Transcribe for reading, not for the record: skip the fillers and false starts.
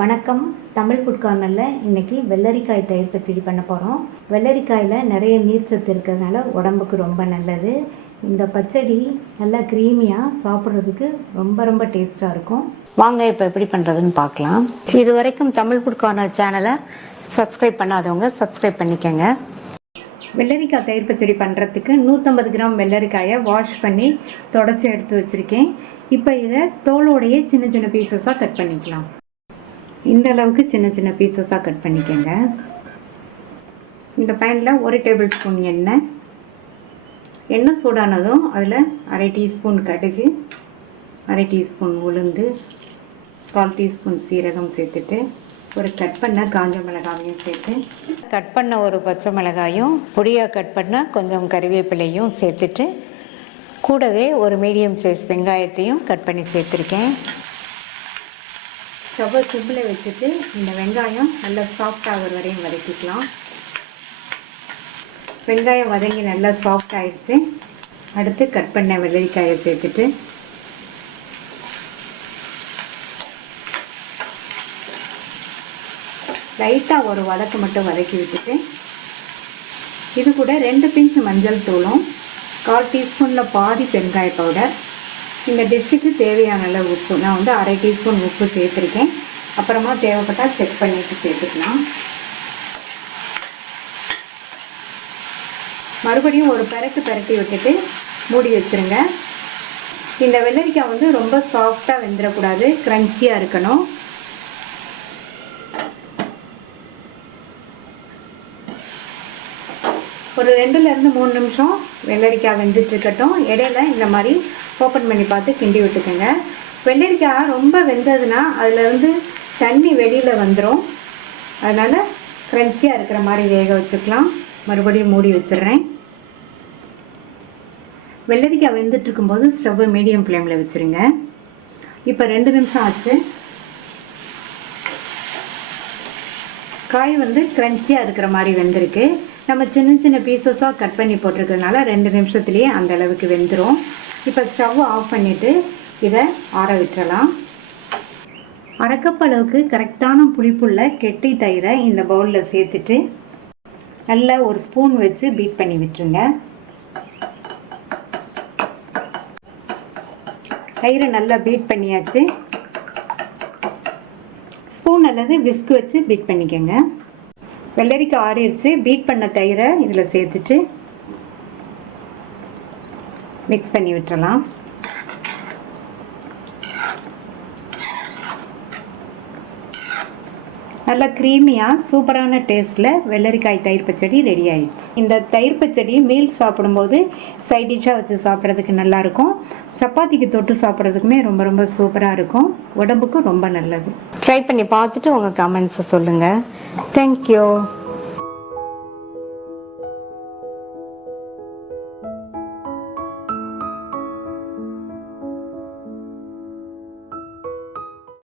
வணக்கம். தமிழ் ஃபுட் கார்னரில் இன்றைக்கி வெள்ளரிக்காய் தயிர் பச்சடி பண்ண போகிறோம். வெள்ளரிக்காயில் நிறைய நீர்ச்சத்து இருக்கிறதுனால உடம்புக்கு ரொம்ப நல்லது. இந்த பச்சடி நல்லா க்ரீமியாக சாப்பிட்றதுக்கு ரொம்ப டேஸ்ட்டாக இருக்கும். வாங்க இப்போ எப்படி பண்ணுறதுன்னு பார்க்கலாம். இது வரைக்கும் தமிழ் ஃபுட் கார்னர் சேனலை சப்ஸ்கிரைப் பண்ணாதவங்க சப்ஸ்கிரைப் பண்ணிக்கோங்க. வெள்ளரிக்காய் தயிர் பச்சடி பண்ணுறதுக்கு 150 கிராம் வெள்ளரிக்காயை வாஷ் பண்ணி தொடச்சி எடுத்து வச்சுருக்கேன். இப்போ இதை தோலோடையே சின்ன பீசஸாக கட் பண்ணிக்கலாம். இந்த அளவுக்கு சின்ன பீசஸாக கட் பண்ணிக்கோங்க. இந்த பேனில் 1 டேபிள் ஸ்பூன் எண்ணெய் சூடானதும் அதில் அரை டீஸ்பூன் கடுகு, அரை டீஸ்பூன் உளுந்து, 1/4 டீஸ்பூன் சீரகம் சேர்த்துட்டு ஒரு கட் பண்ண காஞ்ச மிளகாயும் சேர்த்து கட் பண்ண ஒரு பச்சை மிளகாயும் பொடியாக கட் பண்ண கொஞ்சம் கறிவேப்பிலையும் சேர்த்துட்டு கூடவே ஒரு மீடியம் சைஸ் வெங்காயத்தையும் கட் பண்ணி சேர்த்துருக்கேன். ஸ்டவ்வை சிம்மில் வச்சுட்டு இந்த வெங்காயம் நல்லா சாஃப்ட் ஆகிற வரையும் வதக்கிக்கலாம். வெங்காயம் வதங்கி நல்லா சாஃப்ட் ஆகிடுச்சு. அடுத்து கட் பண்ண வெள்ளரிக்காயை சேர்த்துட்டு லைட்டாக ஒரு வதக்கு மட்டும் வதக்கி விட்டுட்டு இது கூட 2 பிஞ்ச் மஞ்சள் தூளும் 1/4 டீஸ்பூனில் பாதி பெருங்காய பவுடர், இந்த டிஷ்ஷுக்கு தேவையான அளவு உப்பு, நான் வந்து அரை டீஸ்பூன் உப்பு சேர்த்துருக்கேன். அப்புறமா தேவைப்பட்டால் செக் பண்ணிவிட்டு சேர்த்துக்கலாம். மறுபடியும் ஒரு பெரட்டி விட்டுட்டு மூடி வச்சுருங்க. இந்த வெள்ளரிக்காய் வந்து ரொம்ப சாஃப்டாக வெந்துடக்கூடாது, க்ரன்ச்சியாக இருக்கணும். ஒரு 2லேருந்து 3 நிமிஷம் வெள்ளரிக்காய் வெந்துட்டுருக்கட்டும். இடையில இந்த மாதிரி ஓப்பன் பண்ணி பார்த்து கிண்டி விட்டுக்கோங்க. வெள்ளரிக்காய் ரொம்ப வெந்ததுன்னா அதில் வந்து தண்ணி வெளியில் வந்துடும். அதனால் க்ரன்ச்சியாக இருக்கிற மாதிரி வேக வச்சுக்கலாம். மறுபடியும் மூடி வச்சிடுறேன். வெள்ளரிக்காய் வெந்துட்டு இருக்கும்போது ஸ்டவ்வை மீடியம் ஃப்ளேமில் வச்சுருங்க. இப்போ 2 நிமிஷம் ஆச்சு. காய் வந்து க்ரன்ச்சியாக இருக்கிற மாதிரி வெந்திருக்கு. நம்ம சின்ன பீசஸாக கட் பண்ணி போட்டிருக்கிறதுனால 2 நிமிஷத்துலேயே அந்த அளவுக்கு வெந்துடும். இப்போ ஸ்டவ் ஆஃப் பண்ணிவிட்டு இதை ஆற விட்டுறலாம். அரை கப் அளவுக்கு கரெக்டான புளிப்புள்ள கெட்டி தயிரை இந்த பவுலில் சேர்த்துட்டு நல்லா ஒரு ஸ்பூன் வச்சு பீட் பண்ணி விட்டுருங்க. தயிரை நல்லா பீட் பண்ணியாச்சு. ஸ்பூன் அல்லது விஸ்க் வச்சு பீட் பண்ணிக்கோங்க. வெள்ளரிக்காய் ஆறிடுச்சு. பீட் பண்ண தயிரை இதில் சேர்த்துட்டு மிக்ஸ் பண்ணி விட்டுறலாம். நல்லா க்ரீமியாக சூப்பரான டேஸ்ட்டில் வெள்ளரிக்காய் தயிர் பச்சடி ரெடி ஆயிடுச்சு. இந்த தயிர் பச்சடி மீல் சாப்பிடும்போது சைட் டிஷ்ஷாக வச்சு சாப்பிட்றதுக்கு நல்லாயிருக்கும். சப்பாத்திக்கு தொட்டு சாப்பிட்றதுக்குமே ரொம்ப சூப்பராக இருக்கும். உடம்புக்கும் ரொம்ப நல்லது. ட்ரை பண்ணி பார்த்துட்டு உங்கள் கமெண்ட்ஸை சொல்லுங்கள். தேங்க்யூ.